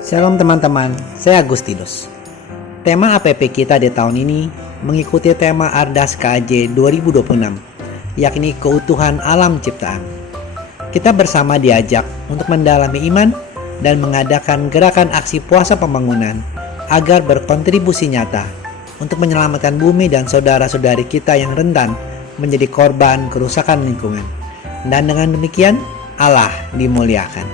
Shalom teman-teman, saya Agustinus. Tema APP kita di tahun ini mengikuti tema Ardas KAJ 2026, yakni keutuhan alam ciptaan. Kita bersama diajak untuk mendalami iman dan mengadakan gerakan aksi puasa pembangunan agar berkontribusi nyata untuk menyelamatkan bumi dan saudara-saudari kita yang rentan menjadi korban kerusakan lingkungan. Dan dengan demikian, Allah dimuliakan.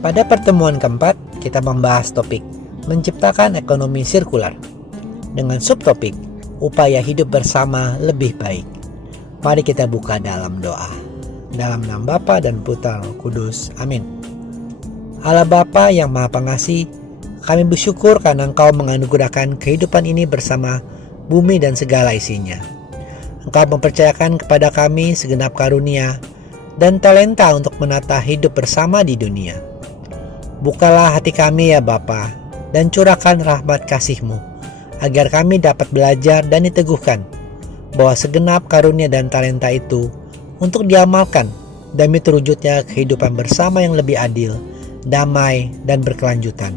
Pada pertemuan keempat, kita membahas topik menciptakan ekonomi sirkular dengan subtopik upaya hidup bersama lebih baik. Mari kita buka dalam doa. Dalam nama Bapa dan Putra Roh Kudus. Amin. Allah Bapa yang Maha Pengasih, kami bersyukur karena Engkau menganugerahkan kehidupan ini bersama bumi dan segala isinya. Engkau mempercayakan kepada kami segenap karunia dan talenta untuk menata hidup bersama di dunia. Bukalah hati kami ya Bapa, dan curahkan rahmat kasih-Mu, agar kami dapat belajar dan diteguhkan bahwa segenap karunia dan talenta itu untuk diamalkan demi terwujudnya kehidupan bersama yang lebih adil, damai, dan berkelanjutan.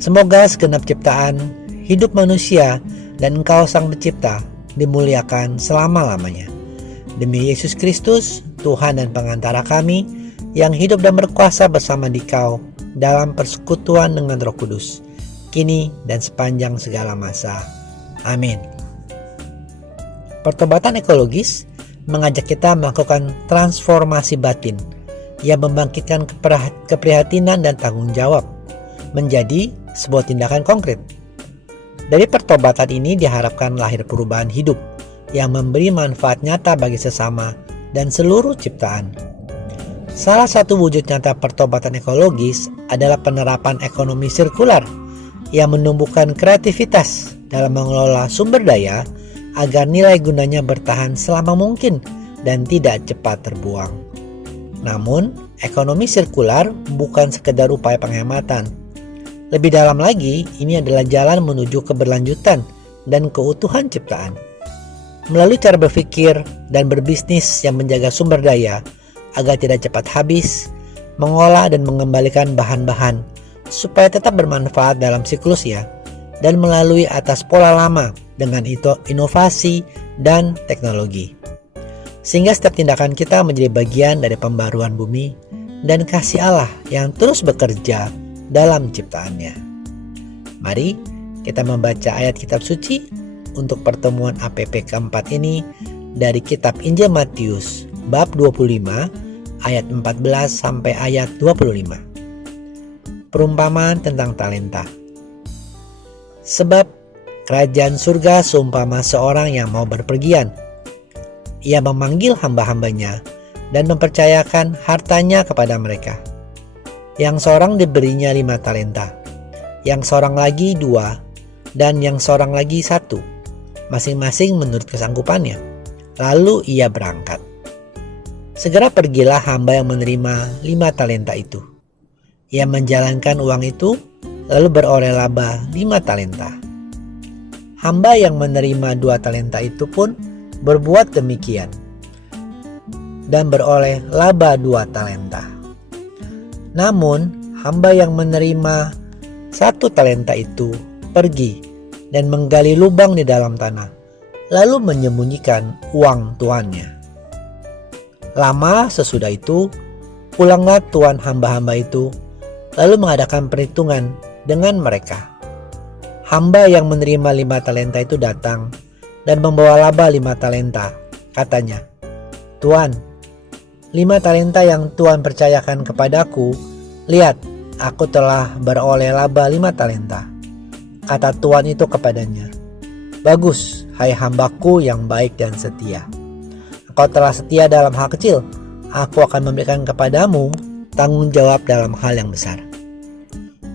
Semoga segenap ciptaan, hidup manusia, dan Engkau Sang Pencipta dimuliakan selama-lamanya. Demi Yesus Kristus, Tuhan dan pengantara kami, yang hidup dan berkuasa bersama Dikau dalam persekutuan dengan Roh Kudus, kini dan sepanjang segala masa. Amin. Pertobatan ekologis mengajak kita melakukan transformasi batin yang membangkitkan keprihatinan dan tanggung jawab menjadi sebuah tindakan konkret. Dari pertobatan ini diharapkan lahir perubahan hidup yang memberi manfaat nyata bagi sesama dan seluruh ciptaan. Salah satu wujud nyata pertobatan ekologis adalah penerapan ekonomi sirkular yang menumbuhkan kreativitas dalam mengelola sumber daya agar nilai gunanya bertahan selama mungkin dan tidak cepat terbuang. Namun, ekonomi sirkular bukan sekedar upaya penghematan. Lebih dalam lagi, ini adalah jalan menuju keberlanjutan dan keutuhan ciptaan. Melalui cara berpikir dan berbisnis yang menjaga sumber daya agar tidak cepat habis, mengolah dan mengembalikan bahan-bahan supaya tetap bermanfaat dalam siklusnya, dan melalui atas pola lama dengan inovasi dan teknologi. Sehingga setiap tindakan kita menjadi bagian dari pembaruan bumi dan kasih Allah yang terus bekerja dalam ciptaannya. Mari kita membaca ayat kitab suci untuk pertemuan APP keempat ini dari kitab Injil Matius bab 25 ayat 14 sampai ayat 25. Perumpamaan tentang talenta. Sebab kerajaan surga seumpama seorang yang mau berpergian. Ia memanggil hamba-hambanya dan mempercayakan hartanya kepada mereka. Yang seorang diberinya 5 talenta, yang seorang lagi 2, dan yang seorang lagi 1, masing-masing menurut kesanggupannya. Lalu ia berangkat. Segera pergilah hamba yang menerima 5 talenta itu. Ia menjalankan uang itu, lalu beroleh laba 5 talenta. Hamba yang menerima 2 talenta itu pun berbuat demikian, dan beroleh laba 2 talenta. Namun, hamba yang menerima 1 talenta itu pergi dan menggali lubang di dalam tanah, lalu menyembunyikan uang tuannya. Lama sesudah itu, pulanglah tuan hamba-hamba itu, lalu mengadakan perhitungan dengan mereka. Hamba yang menerima 5 talenta itu datang dan membawa laba 5 talenta. Katanya, "Tuan, 5 talenta yang Tuan percayakan kepadaku, lihat, aku telah beroleh laba 5 talenta." Kata tuan itu kepadanya, "Bagus, hai hambaku yang baik dan setia. Engkau telah setia dalam hal kecil, aku akan memberikan kepadamu tanggung jawab dalam hal yang besar.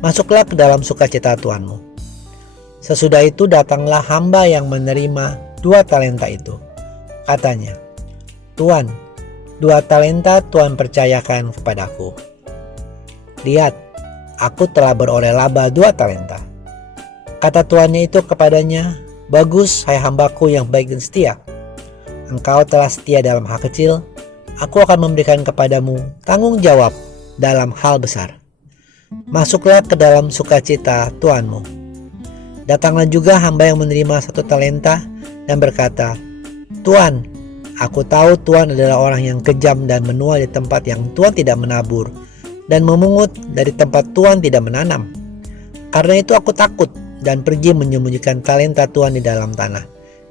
Masuklah ke dalam sukacita tuanmu." Sesudah itu datanglah hamba yang menerima 2 talenta itu. Katanya, "Tuan, 2 talenta Tuan percayakan kepadaku. Lihat, aku telah beroleh laba 2 talenta." Kata tuannya itu kepadanya, "Bagus, hai hambaku yang baik dan setia. engkau telah setia dalam hal kecil, aku akan memberikan kepadamu tanggung jawab dalam hal besar. Masuklah ke dalam sukacita Tuanmu. Datanglah juga hamba yang menerima 1 talenta dan berkata, Tuan, aku tahu Tuan adalah orang yang kejam dan menuai di tempat yang Tuan tidak menabur, dan memungut dari tempat Tuan tidak menanam. Karena itu aku takut dan pergi menyembunyikan talenta Tuan di dalam tanah.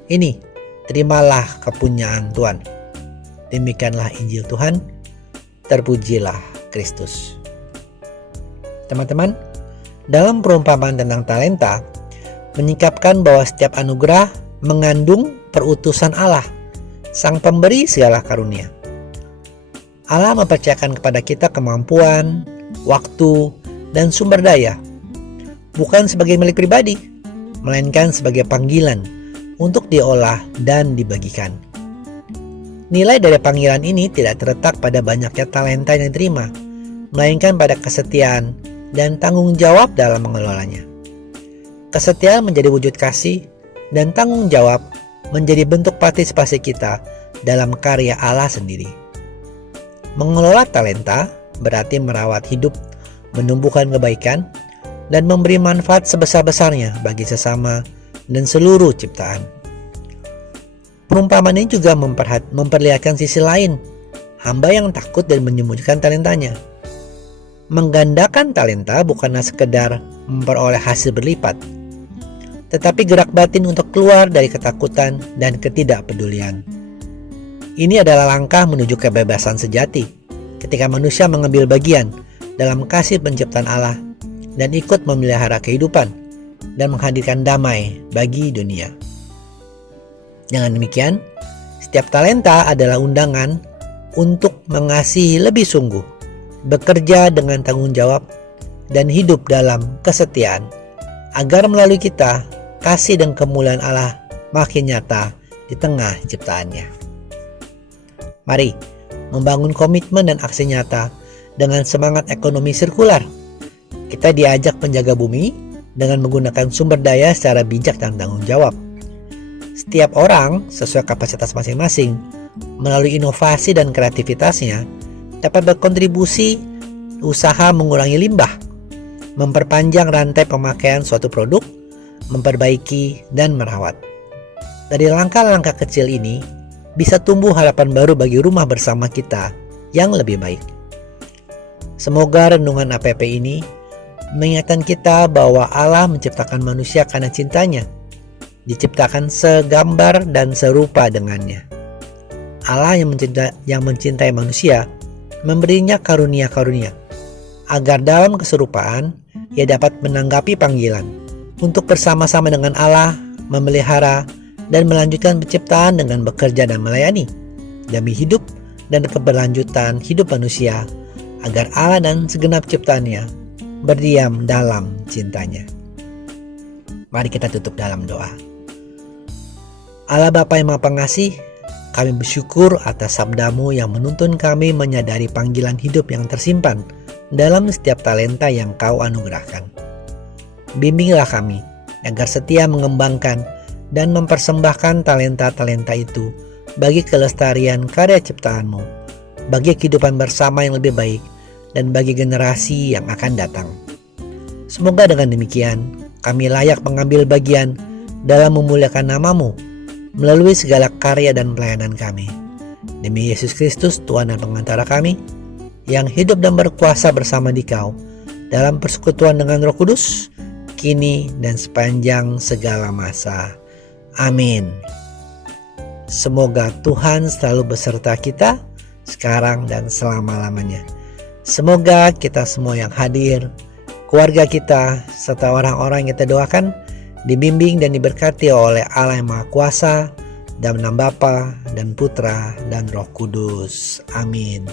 Ini, terimalah kepunyaan Tuan. Demikianlah Injil Tuhan. Terpujilah Kristus. Teman-teman, dalam perumpamaan tentang talenta, menyingkapkan bahwa setiap anugerah mengandung perutusan Allah, Sang Pemberi segala karunia. Allah mempercayakan kepada kita kemampuan, waktu, dan sumber daya, bukan sebagai milik pribadi, melainkan sebagai panggilan untuk diolah dan dibagikan. Nilai dari panggilan ini tidak terletak pada banyaknya talenta yang diterima, melainkan pada kesetiaan dan tanggung jawab dalam mengelolanya. Kesetiaan menjadi wujud kasih, dan tanggung jawab menjadi bentuk partisipasi kita dalam karya Allah sendiri. Mengelola talenta berarti merawat hidup, menumbuhkan kebaikan, dan memberi manfaat sebesar-besarnya bagi sesama dan seluruh ciptaan. Perumpamaan ini juga memperlihatkan sisi lain, hamba yang takut dan menyembunyikan talentanya. Menggandakan talenta bukanlah sekedar memperoleh hasil berlipat, tetapi gerak batin untuk keluar dari ketakutan dan ketidakpedulian. Ini adalah langkah menuju kebebasan sejati, ketika manusia mengambil bagian dalam kasih penciptaan Allah dan ikut memelihara kehidupan dan menghadirkan damai bagi dunia. Dengan demikian, setiap talenta adalah undangan untuk mengasihi lebih sungguh, bekerja dengan tanggung jawab, dan hidup dalam kesetiaan, agar melalui kita, kasih dan kemuliaan Allah makin nyata di tengah ciptaannya. Mari membangun komitmen dan aksi nyata dengan semangat ekonomi sirkular. Kita diajak menjaga bumi dengan menggunakan sumber daya secara bijak dan tanggung jawab. Setiap orang sesuai kapasitas masing-masing melalui inovasi dan kreativitasnya dapat berkontribusi usaha mengurangi limbah, memperpanjang rantai pemakaian suatu produk, memperbaiki dan merawat. Dari langkah-langkah kecil ini bisa tumbuh harapan baru bagi rumah bersama kita yang lebih baik. Semoga renungan APP ini mengingatkan kita bahwa Allah menciptakan manusia karena cintanya, diciptakan segambar dan serupa dengannya. Allah yang mencintai manusia memberinya karunia-karunia, agar dalam keserupaan ia dapat menanggapi panggilan untuk bersama-sama dengan Allah memelihara dan melanjutkan penciptaan dengan bekerja dan melayani demi hidup dan keberlanjutan hidup manusia, agar Allah dan segenap ciptaannya berdiam dalam cintanya. Mari kita tutup dalam doa. Allah Bapa yang Maha Pengasih, kami bersyukur atas sabda-Mu yang menuntun kami menyadari panggilan hidup yang tersimpan dalam setiap talenta yang Kau anugerahkan. Bimbinglah kami agar setia mengembangkan dan mempersembahkan talenta-talenta itu bagi kelestarian karya ciptaan-Mu, bagi kehidupan bersama yang lebih baik, dan bagi generasi yang akan datang. Semoga dengan demikian kami layak mengambil bagian dalam memuliakan nama-Mu melalui segala karya dan pelayanan kami. Demi Yesus Kristus, Tuhan dan pengantara kami, yang hidup dan berkuasa bersama Dikau dalam persekutuan dengan Roh Kudus, kini dan sepanjang segala masa. Amin. Semoga Tuhan selalu beserta kita sekarang dan selama-lamanya. Semoga kita semua yang hadir, keluarga kita, serta orang-orang yang kita doakan dibimbing dan diberkati oleh Allah yang Maha Kuasa, dalam nama Bapa dan Putra dan Roh Kudus. Amin.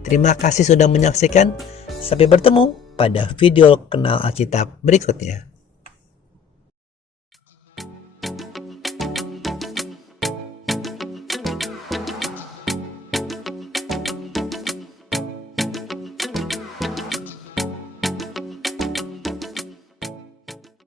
Terima kasih sudah menyaksikan. Sampai bertemu pada video Kenal Alkitab berikutnya.